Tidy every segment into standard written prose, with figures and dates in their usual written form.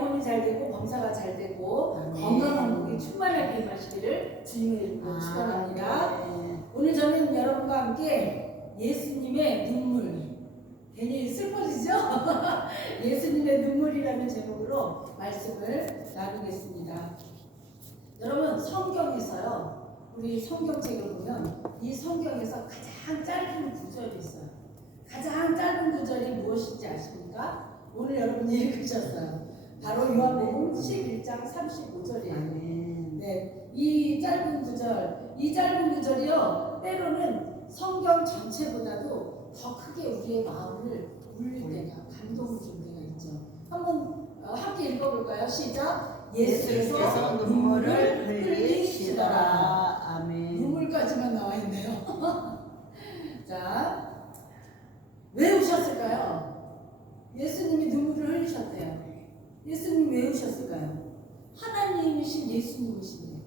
영혼이 잘 되고 범사가 잘 되고 건강한 목이 충만하게 임하시기를 주님의 이름으로 축원합니다. 오늘 저는 여러분과 함께 예수님의 눈물, 괜히 슬퍼지죠? 예수님의 눈물이라는 제목으로 말씀을 나누겠습니다. 여러분, 성경에서요, 우리 성경책을 보면 이 성경에서 가장 짧은 구절이 있어요. 가장 짧은 구절이 무엇인지 아십니까? 오늘 여러분이 읽으셨어요. 바로 요한복음 11장 35절이에요. 네, 이 짧은 구절이요, 때로는 성경 전체보다도 더 크게 우리의 마음을 울릴 때가, 감동을 줄 때가 있죠. 한번 함께 읽어볼까요? 시작. 예수께서 눈물을 흘리시더라. 아멘. 눈물까지만 나와 있네요. 자, 왜 우셨을까요? 예수님이 눈물을 흘리셨대요. 예수님이 왜 우셨을까요? 하나님이신 예수님이신데,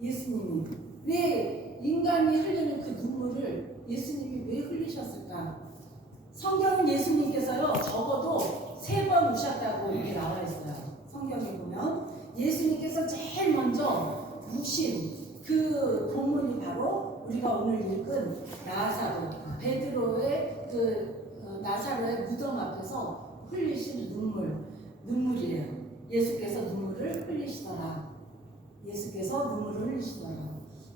예수님이 왜 인간이 흘리는 그 눈물을 예수님이 왜 흘리셨을까? 성경은 예수님께서요, 적어도 3번 우셨다고 이렇게 나와 있어요. 성경에 보면 예수님께서 제일 먼저 우신 그 본문이 바로 우리가 오늘 읽은 나사로, 베드로의 나사로의 무덤 앞에서 흘리신 눈물이에요. 예수께서 눈물을 흘리시더라. 예수께서 눈물을 흘리시더라.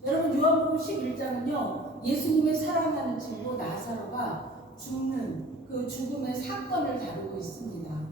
여러분, 요한복음 11장은요, 예수님의 사랑하는 친구 나사로가 죽는 그 죽음의 사건을 다루고 있습니다.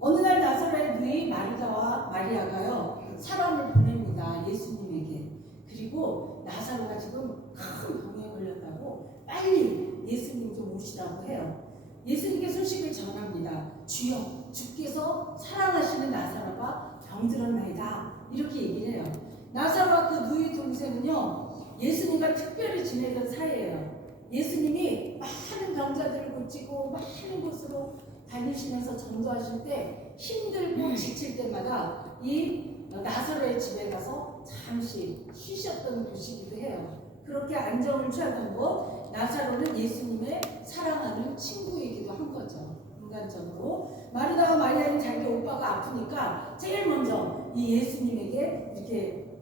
어느 날 나사로의 누이 마르다와 마리아가요, 사람을 보냅니다. 예수님에게. 그리고 나사로가 지금 큰 병에 걸렸다고 빨리 예수님 좀 오시라고 해요. 예수님께 소식을 전합니다. 주여, 주께서 사랑하시는 나사로가 병들었나이다. 이렇게 얘기를 해요. 나사로와 그 누이 동생은요, 예수님과 특별히 지내던 사이예요. 예수님이 많은 병자들을 고치고 많은 곳으로 다니시면서 전도하실 때 힘들고 지칠 때마다 이 나사로의 집에 가서 잠시 쉬셨던 곳이기도 해요. 그렇게 안정을 취하던 곳, 나사로는 예수님의 사랑하는 친구이기도 한 거죠. 인간적으로. 마르다와 마리아는 자기 오빠가 아프니까 제일 먼저 이 예수님에게 이렇게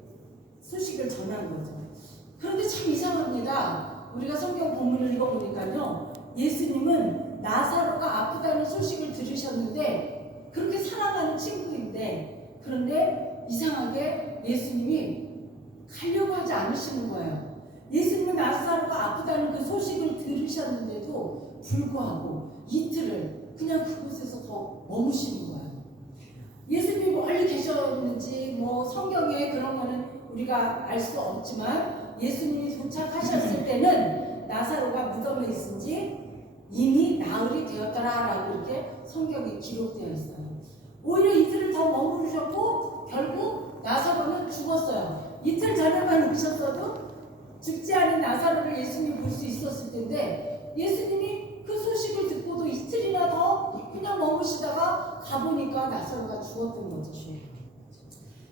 소식을 전한 거죠. 그런데 참 이상합니다. 우리가 성경 본문을 읽어보니까요, 예수님은 나사로가 아프다는 소식을 들으셨는데, 그렇게 사랑하는 친구인데, 그런데 이상하게 예수님이 가려고 하지 않으시는 거예요. 예수님은 나사로가 아프다는 그 소식을 들으셨는데도 불구하고 이틀을 그냥 그곳에서 더 머무시는 거예요. 예수님이 멀리 계셨는지 뭐 성경에 그런 거는 우리가 알 수 없지만, 예수님이 도착하셨을 때는 나사로가 무덤에 있은지 이미 나흘이 되었더라라고 이렇게 성경에 기록되어 있어요. 오히려 이틀을 더 머무르셨고 결국 나사로는 죽었어요. 이틀 전에만 오셨어도 죽지 않은 나사로를 예수님이 볼 수 있었을 텐데, 예수님이 그 소식을 듣고도 이틀이나 더 그냥 머무시다가 가보니까 나사로가 죽었던 거죠.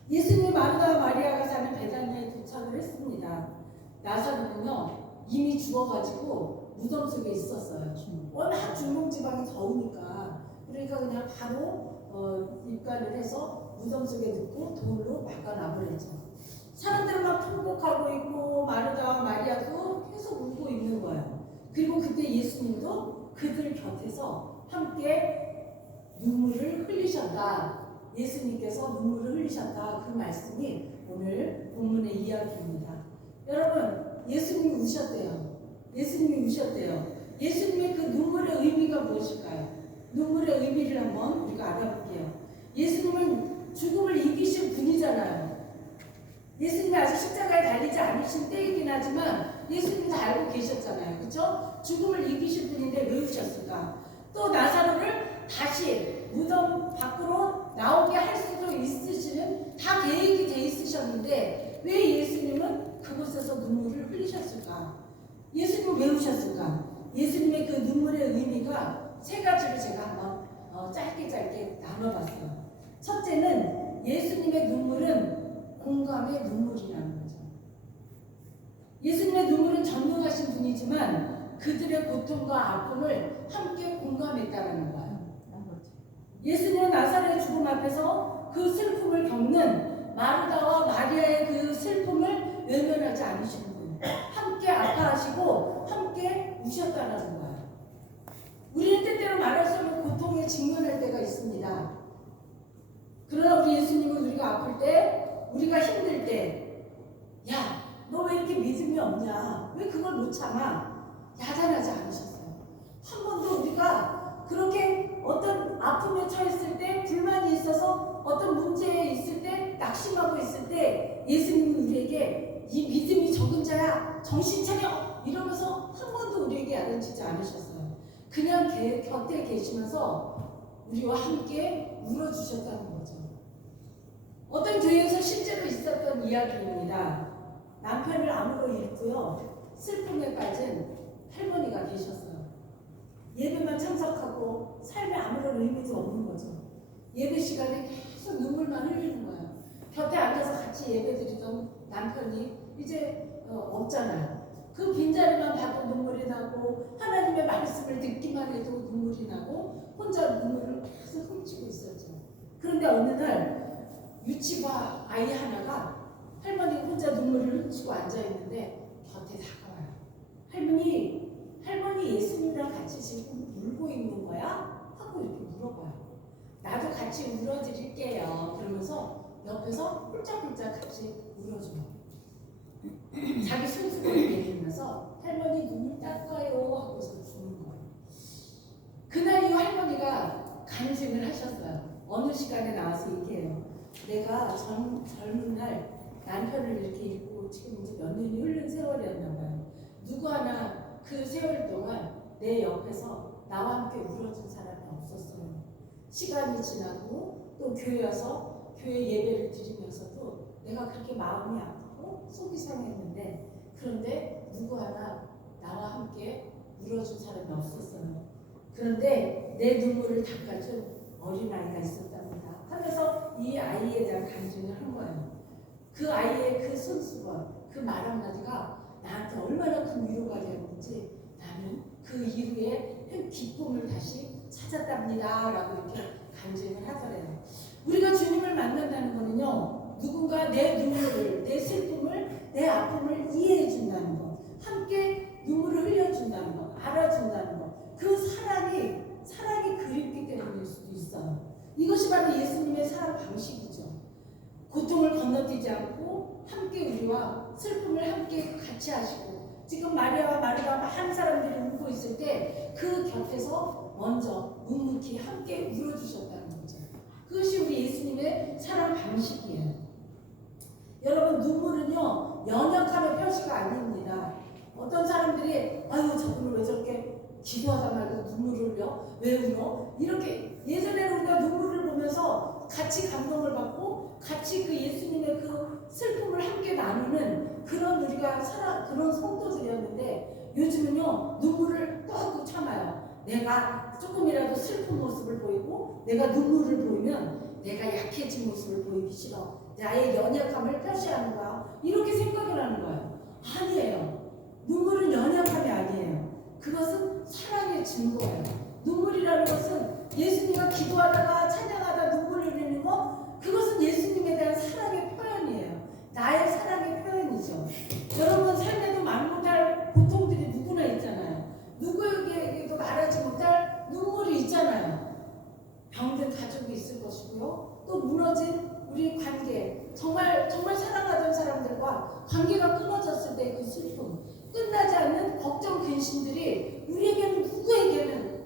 예수님이 마르다와 마리아가 사는 베다니아에 도착을 했습니다. 나사로는요, 이미 죽어가지고 무덤 속에 있었어요. 워낙 중동지방이 더우니까, 그러니까 그냥 바로 입가를 해서 무덤 속에 넣고 돌로 막아놔버렸죠. 사람들은 막 통곡하고 있고 마르다와 마리아도 계속 울고 있는 거예요. 그리고 그때 예수님도 그들 곁에서 함께 눈물을 흘리셨다. 예수님께서 눈물을 흘리셨다. 그 말씀이 오늘 본문의 이야기입니다. 여러분, 예수님이 우셨대요. 예수님이 우셨대요. 예수님의 그 눈물의 의미가 무엇일까요? 눈물의 의미를 한번 우리가 알아볼게요. 예수님은 죽음을 이기신 분이잖아요. 예수님이 아직 십자가에 달리지 않으신 때이긴 하지만 예수님도 알고 계셨잖아요. 그렇죠? 죽음을 이기신 분인데 왜 우셨을까? 또 나사로를 다시 무덤 밖으로 나오게 할 수도 있으시는 다 계획이 돼 있으셨는데 왜 예수님은 그곳에서 눈물을 흘리셨을까? 예수님은 왜 우셨을까? 예수님의 그 눈물의 의미가 3가지로 제가 한번 짧게 나눠봤어요. 첫째는 예수님의 눈물은 공감의 눈물이라는 거죠. 예수님의 눈물은 전능하신 분이지만 그들의 고통과 아픔을 함께 공감했다라는 거예요. 예수님은 나사로의 죽음 앞에서 않으시는 거예요. 함께 아파하시고 함께 우셨다라는 거예요. 우리는 때때로 말할 수 없는 고통에 직면할 때가 있습니다. 그러나 우리 예수님은 우리가 아플 때, 우리가 힘들 때, 야, 너 왜 이렇게 믿음이 없냐? 왜 그걸 못 참아? 야단하지 않으셨어요. 한 번도 우리가 그렇게 어떤 아픔에 처했을 때, 불만이 있어서 어떤 문제에 있을 때, 낙심하고 있을 때 예수님은 우리에게 이 믿음이 적은 자야, 정신 차려! 이러면서 한 번도 우리에게 야단치지 않으셨어요. 그냥 곁에 계시면서 우리와 함께 울어주셨다는 거죠. 어떤 교회에서 실제로 있었던 이야기입니다. 남편을 암으로 잃고요, 슬픔에 빠진 할머니가 계셨어요. 예배만 참석하고 삶에 아무런 의미도 없는 거죠. 예배 시간에 계속 눈물만 흘리는 거예요. 곁에 앉아서 같이 예배 드리던 남편이 이제 없잖아요. 그 빈자리만 봐도 눈물이 나고 하나님의 말씀을 듣기만 해도 눈물이 나고 혼자 눈물을 계속 훔치고 있었죠. 그런데 어느 날 유치부 아이 하나가 할머니 혼자 눈물을 훔치고 앉아있는데 곁에 다가와요. 할머니 예수님이랑 같이 지금 울고 있는 거야? 하고 이렇게 물어봐요. 나도 같이 울어드릴게요. 그러면서 옆에서 홀짝홀짝 같이 울어줘요. 자기 손수건을 내리면서 할머니 눈물 닦아요 하고서 주는 거예요. 그날 이 할머니가 간증을 하셨어요. 어느 시간에 나와서 얘기해요. 내가 젊은 날 남편을 이렇게 잃고 지금 이제 몇 년이 흐른 세월이었나 봐요. 누구 하나 그 세월 동안 내 옆에서 나와 함께 울어준 사람이 없었어요. 시간이 지나고 또 교회 와서 교회 예배를 드리면서도 내가 그렇게 마음이 아프고 속이 상했는데, 그런데 누구 하나 나와 함께 울어준 사람이 없었어요. 그런데 내 눈물을 닦아준 어린아이가 있었답니다 하면서 이 아이에 대한 간증을 한 거예요. 그 아이의 그 손수건, 그 말 한마디가 나한테 얼마나 큰 위로가 되었는지 나는 그 이후에 기쁨을 다시 찾았답니다 라고 이렇게 간증을 하더래요. 우리가 주님을 만난다는 거는요, 누군가 내 눈물을, 내 슬픔을, 내 아픔을 이해해 준다는 것, 함께 눈물을 흘려준다는 것, 알아준다는 것, 그 사랑이 그립기 때문일 수도 있어요. 이것이 바로 예수님의 사랑 방식이죠. 고통을 건너뛰지 않고 함께 우리와 슬픔을 함께 같이 하시고, 지금 마리아와 마르다 많은 사람들이 울고 있을 때 그 곁에서 먼저 묵묵히 함께 울어주셨다는 거죠. 그것이 우리 예수님의 사랑 방식이에요. 여러분, 눈물은요 연약함의 표시가 아닙니다. 어떤 사람들이 아유 저분을 왜 저렇게 기도하다 말고 눈물을 흘려? 왜 울어? 이렇게 예전에는 우리가 눈물을 보면서 같이 감동을 받고 같이 그 예수님의 그 슬픔을 함께 나누는 그런 우리가 그런 성도들이었는데, 요즘은요 눈물을 꾹꾹 참아요. 내가 조금이라도 슬픈 모습을 보이고 내가 눈물을 보이면 내가 약해진 모습을 보이기 싫어, 나의 연약함을 표시하는 거야, 이렇게 생각을 하는 거예요. 아니에요. 눈물은 연약함이 아니에요. 그것은 사랑의 증거예요. 눈물이라는 것은 예수님과 기도하다가 찬양하다 눈물을 흘리는 것, 그것은 예수님에 대한 사랑의 표현이에요. 나의 사랑의 표현이죠. 여러분, 삶에도 말 못할 고통들이 누구나 있잖아요. 누구에게도 말하지 못할 눈물이 있잖아요. 병든 가족이 있을 것이고요, 또 무너진 우리 관계, 정말 사랑하던 사람들과 관계가 끊어졌을 때 그 슬픔, 끝나지 않는 걱정, 근심들이 우리에게는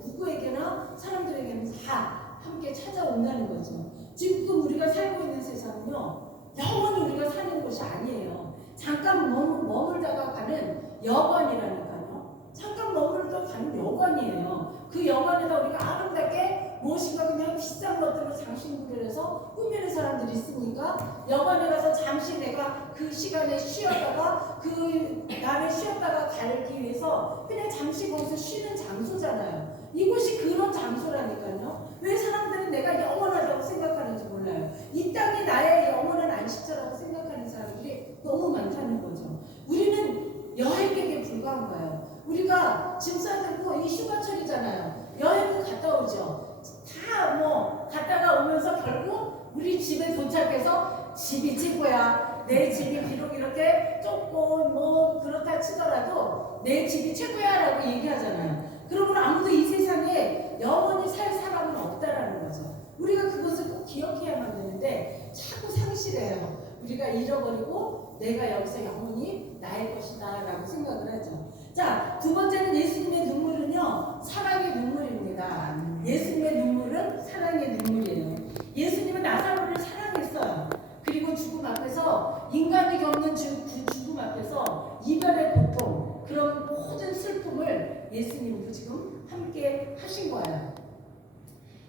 누구에게나 사람들에게는 다 함께 찾아온다는 거죠. 지금 우리가 살고 있는 세상은요 영원히 우리가 사는 곳이 아니에요. 잠깐 머물다가 가는 여관이라니까요. 잠깐 머물다 가는 여관이에요. 그 여관에다 우리가 아름답게 무엇인가 그냥 비싼 것들로 장신구를 해서 꾸미는 사람들이 있으니까, 여관에 가서 잠시 내가 그 시간에 쉬었다가 그 날에 쉬었다가 가기 위해서 그냥 잠시 거기서 쉬는 장소잖아요. 이곳이 그런 장소라니까요. 왜 사람들은 내가 영원하다고 생각하는지 몰라요. 이 땅이 나의 영원한 안식처라고 생각하는 사람들이 너무 많다는 거죠. 우리는 여행객에 불과한 거예요. 우리가 짐 싸들고 이 휴가철이잖아요. 여행을 갔다 오죠. 다 갔다가 오면서 결국 우리 집에 도착해서 집이 최고야, 내 집이 비록 이렇게 좁고 뭐 그렇다 치더라도 내 집이 최고야라고 얘기하잖아요. 그러면 아무도 이 세상에 영원히 살 사람은 없다라는 거죠. 우리가 그것을 꼭 기억해야만 되는데 자꾸 상실해요. 우리가 잃어버리고 내가 여기서 영원히 나의 것이다 라고 생각을 하죠. 자, 두 번째는 예수님의 눈물은요, 사랑의 눈물입니다. 예수님의 눈물은 사랑의 눈물이에요. 예수님은 나사로를 사랑했어요. 그리고 죽음 앞에서, 인간이 겪는 죽음 앞에서 이별의 고통, 그런 모든 슬픔을 예수님도 지금 함께 하신 거예요.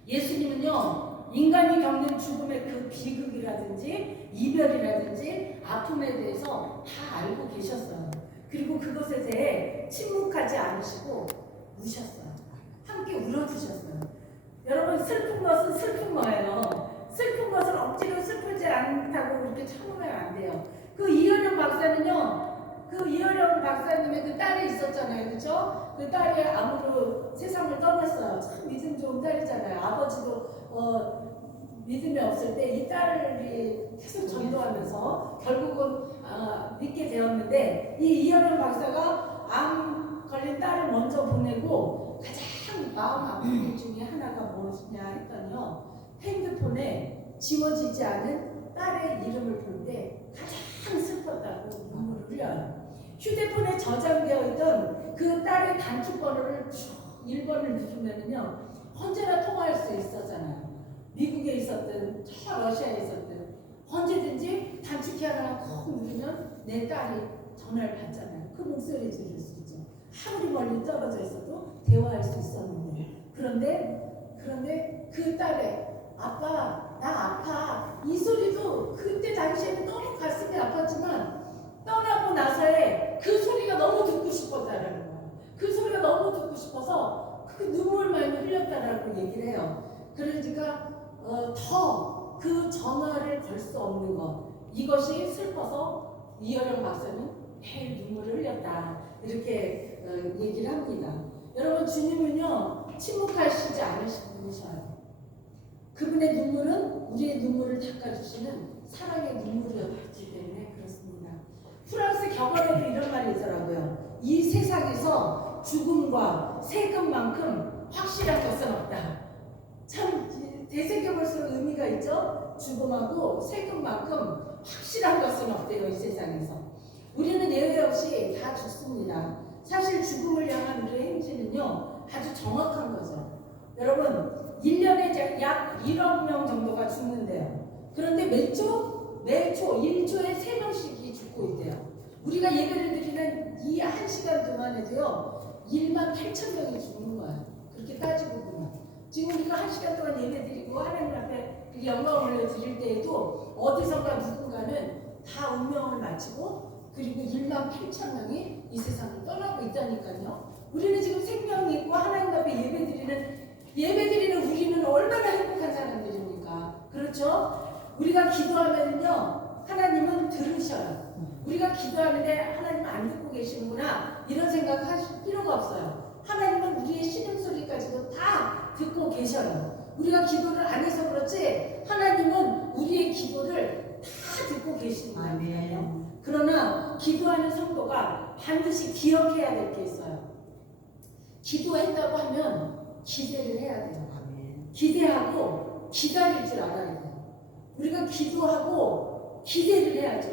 예수님은요, 인간이 겪는 죽음의 그 비극이라든지 이별이라든지 아픔에 대해서 다 알고 계셨어요. 그리고 그것에 대해 침묵하지 않으시고 우셨어요. 함께 울어주셨어요. 여러분, 슬픈 것은 슬픈 거예요. 슬픈 것을 억지로 슬프지 않다고 그렇게 참으면 안 돼요. 그 이현영 박사는요, 그 이현영 박사님의 그 딸이 있었잖아요. 그죠? 그 딸이 암으로 세상을 떠났어요. 참 믿음 좋은 딸이잖아요. 아버지도 믿음이 없을 때 이 딸이 계속 전도하면서 결국은 믿게 되었는데, 이 이현영 박사가 암 걸린 딸을 먼저 보내고 가장 마음 아픈 것 중에 하나가 무엇이냐 했더니요, 핸드폰에 지워지지 않은 딸의 이름을 볼 때 가장 슬펐다고 눈물을 흘려요. 휴대폰에 저장되어 있던 그 딸의 단축번호를 1번을 누르면은요, 언제나 통화할 수 있었잖아요. 미국에 있었든 저 러시아에 있었든 언제든지 단축키 하나 콕 누르면 내 딸이 전화를 받잖아요. 그 목소리 들을 수 있죠. 아무리 멀리 떨어져 있어도 대화할 수 있었는데, 그런데 그 딸의 아빠 나 아파 이 소리도 그때 당시에는 너무 가슴이 아팠지만 떠나고 나서의 그 소리가 너무 듣고 싶었다라는 거예요. 그 소리가 너무 듣고 싶어서 그 눈물만 흘렸다라고 얘기를 해요. 그러니까 더 그 전화를 걸 수 없는 것, 이것이 슬퍼서 이현영 박사는 매일 눈물을 흘렸다, 이렇게 얘기를 합니다. 여러분, 주님은요 침묵하시지 않으신 분이셔요. 그분의 눈물은 우리의 눈물을 닦아주시는 사랑의 눈물이었기 때문에 그렇습니다. 프랑스 격언에도 이런 말이 있더라고요. 이 세상에서 죽음과 세금만큼 확실한 것은 없다. 참 되새겨볼수록 의미가 있죠. 죽음하고 세금만큼 확실한 것은 없대요. 이 세상에서 우리는 예외 없이 다 죽습니다. 사실 죽음을 향한 우리의 행진은요 아주 정확한 거죠. 여러분, 1년에 약 1억 명 정도가 죽는데요. 그런데 매초 1초에 3명씩이 죽고 있대요. 우리가 예배를 드리는 이 1시간 동안에도요 1만 8천 명이 죽는 거예요. 그렇게 따지고 보면 지금 우리가 1시간 동안 예배 드리고 하나님 앞에 영광을 드릴 때에도 어디선가 누군가는 다 운명을 마치고 그리고 1만 8천 명이 이 세상을 떠나고 있다니까요. 우리는 지금 생명이 있고 하나님 앞에 예배드리는 우리는 얼마나 행복한 사람들입니까? 그렇죠? 우리가 기도하면요 하나님은 들으셔요. 우리가 기도하는데 하나님 안 듣고 계시는구나 이런 생각 하실 필요가 없어요. 하나님은 우리의 신음소리까지도 다 듣고 계셔요. 우리가 기도를 안 해서 그렇지 하나님은 우리의 기도를 다 듣고 계시는 거예요. 그러나 기도하는 성도가 반드시 기억해야 될 게 있어요. 기도했다고 하면 기대를 해야 돼요. 기대하고 기다릴 줄 알아야 돼요. 우리가 기도하고 기대를 해야죠.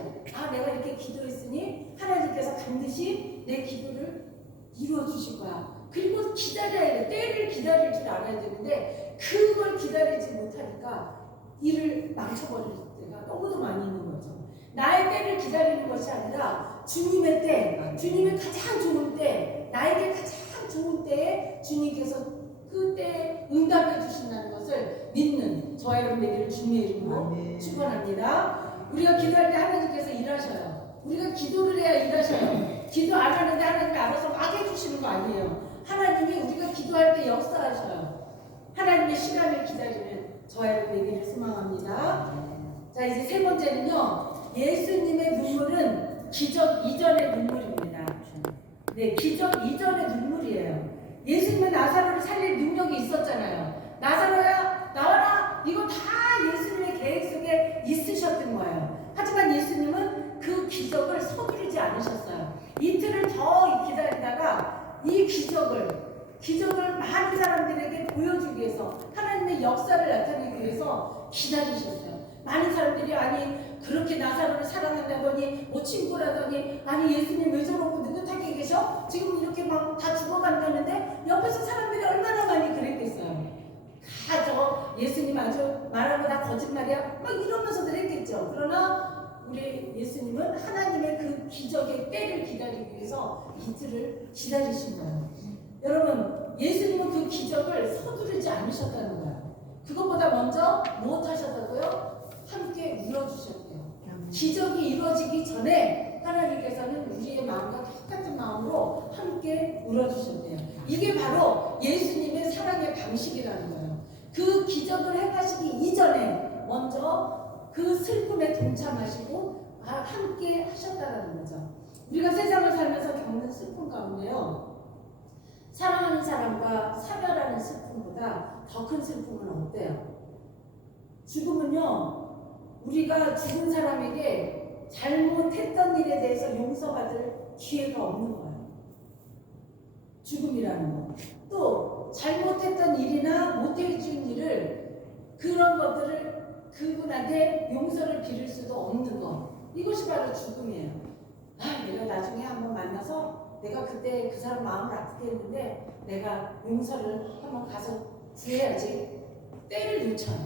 내가 이렇게 기도했으니 하나님께서 반드시 내 기도를 이루어 주실 거야. 그리고 기다려야 돼. 때를 기다릴 줄 알아야 되는데 그걸 기다리지 못하니까 일을 망쳐버릴 때가 너무도 많이 있는 거죠. 나의 때를 기다리는 것이 아니라 주님의 때, 주님의 가장 좋은 때, 나에게 가장 좋은 때에 주님께서 그때 응답해 주신다는 것을 믿는 저와 여러분 되기를 주님의 이름으로 축원합니다. 우리가 기도할 때 하나님께서 일하셔요. 우리가 기도를 해야 일하셔요. 기도 안 하는데 하나님이 알아서 막 해주시는 거 아니에요. 하나님이 우리가 기도할 때 역사하셔요. 하나님의 시간을 기다리는 저와 여러분 되기를 소망합니다. 자, 이제 세 번째는요, 예수님의 눈물은 기적 이전의 눈물입니다. 네, 기적 이전의 눈물이에요. 예수님은 나사로를 살릴 능력이 있었잖아요. 나사로야 나와라, 이거 다 예수님의 계획 속에 있으셨던 거예요. 하지만 예수님은 이틀을 더 기다리다가 이 기적을 많은 사람들에게 보여주기 위해서 하나님의 역사를 나타내기 위해서 기다리셨어요. 많은 사람들이 아니 그렇게 나사로를 사랑한다더니 뭐 친구라더니 아니 예수님 왜 저러고 느긋하게 계셔? 지금 이렇게 막 다 죽어간다는데 옆에서 사람들이 얼마나 많이 그랬겠어요. 저 예수님 아주 말하는 거 다 거짓말이야 막 이러면서들 했겠죠. 그러나 우리 예수님은 하나님의 그 기적의 때를 기다리기 위해서 이틀을 기다리신 거예요. 여러분 예수님은 그 기적을 서두르지 않으셨다는 거예요. 그것보다 먼저 무엇 하셨다고요? 함께 울어주셨대요. 기적이 이루어지기 전에 하나님께서는 우리의 마음과 똑같은 마음으로 함께 울어주셨대요. 이게 바로 예수님의 사랑의 방식이라는 거예요. 그 기적을 행하시기 이전에 먼저 그 슬픔에 동참하시고 함께 하셨다는 거죠. 우리가 세상을 살면서 겪는 슬픔 가운데요, 사랑하는 사람과 사별하는 슬픔보다 더 큰 슬픔은 없대요. 죽음은요, 우리가 죽은 사람에게 잘못했던 일에 대해서 용서받을 기회가 없는 거예요. 죽음이라는 거. 또 잘못했던 일이나 못해준 일을 그런 것들을 그분한테 용서를 빌릴 수도 없는 거. 이것이 바로 죽음이에요. 내가 나중에 한번 만나서 내가 그때 그 사람 마음을 아프게 했는데 내가 용서를 한번 가서 구해야지. 때를 놓쳐요.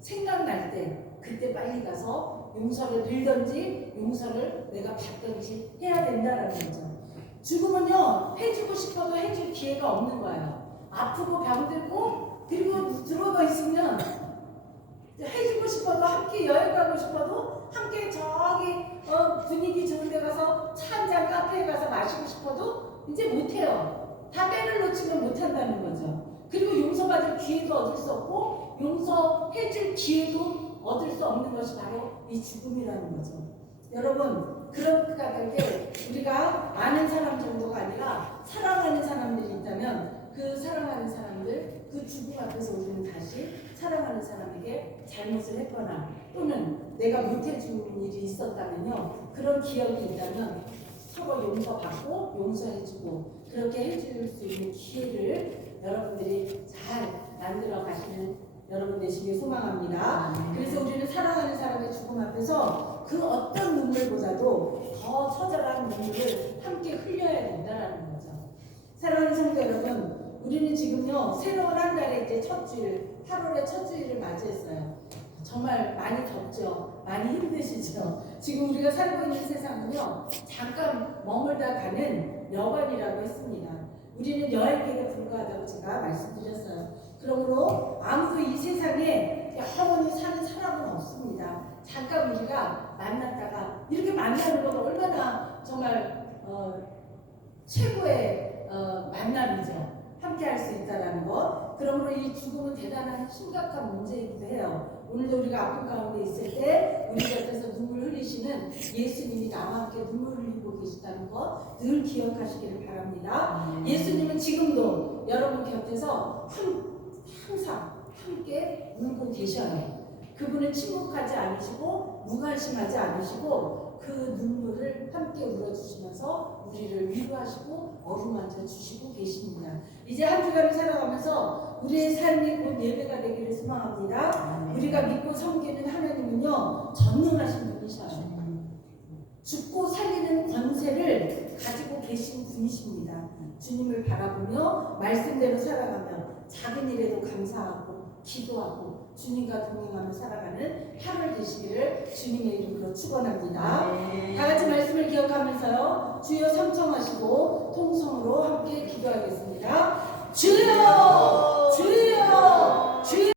생각날 때 그때 빨리 가서 용서를 빌던지 용서를 내가 받던지 해야 된다는 거죠. 죽음은요, 해주고 싶어도 해줄 기회가 없는 거예요. 아프고 병들고 그리고 들어가 있으면 해주고 싶어도 함께 여행 가고 싶어도 함께 저기 분위기 좋은 데 가서 차 한잔 카페에 가서 마시고 싶어도 이제 못해요. 다 때를 놓치면 못한다는 거죠. 그리고 용서받을 기회도 얻을 수 없고 용서해줄 기회도 얻을 수 없는 것이 바로 이 죽음이라는 거죠. 여러분, 그렇게 우리가 아는 사람 정도가 아니라 사랑하는 사람들이 있다면 그 사랑하는 사람들, 그 죽음 앞에서 우리는 다시 사랑하는 사람에게 잘못을 했거나 또는 내가 못해준 일이 있었다면요, 그런 기억이 있다면 서로 용서받고 용서해주고 그렇게 해줄 수 있는 기회를 여러분들이 잘 만들어 가시는 여러분 되시길 소망합니다. 그래서 우리는 사랑하는 사람의 죽음 앞에서 그 어떤 눈물보다도 더 처절한 눈물을 함께 흘려야 된다는 거죠. 사랑하는 성도 여러분, 우리는 지금요 새로운 한 달의 이제 첫 주일, 8월의 첫 주일을 맞이했어요. 정말 많이 덥죠. 많이 힘드시죠. 지금 우리가 살고 있는 세상은요 잠깐 머물다 가는 여관이라고 했습니다. 우리는 여행객에 불과하다고 제가 말씀드렸어요. 그러므로 아무도 이 세상에 영원히 사는 사람은 없습니다. 잠깐 우리가 만났다가 이렇게 만나는 건 얼마나 정말 최고의 만남이죠. 함께 할 수 있다는 것. 그러므로 이 죽음은 대단한 심각한 문제이기도 해요. 오늘도 우리가 아픈 가운데 있을 때 우리 곁에서 눈물 흘리시는 예수님이 나와 함께 눈물 흘리고 계시다는 것 늘 기억하시기를 바랍니다. 예수님은 지금도 여러분 곁에서 항상 함께 울고 계셔요. 그분은 침묵하지 않으시고 무관심하지 않으시고 그 눈물을 함께 울어주시면서 우리를 위로하시고 어루만져 주시고 계십니다. 이제 한 주간을 살아가면서 우리의 삶이 곧 예배가 되기를 소망합니다. 우리가 믿고 섬기는 하나님은요 전능하신 분이셔요. 죽고 살리는 권세를 가지고 계신 분이십니다. 주님을 바라보며 말씀대로 살아가며 작은 일에도 감사하고 기도하고 주님과 동행하며 살아가는 하루 되시기를 주님의 이름으로 축원합니다. 다 같이 말씀을 기억하면서요 주여 삼청하시고 통성으로 함께 기도하겠습니다. 주여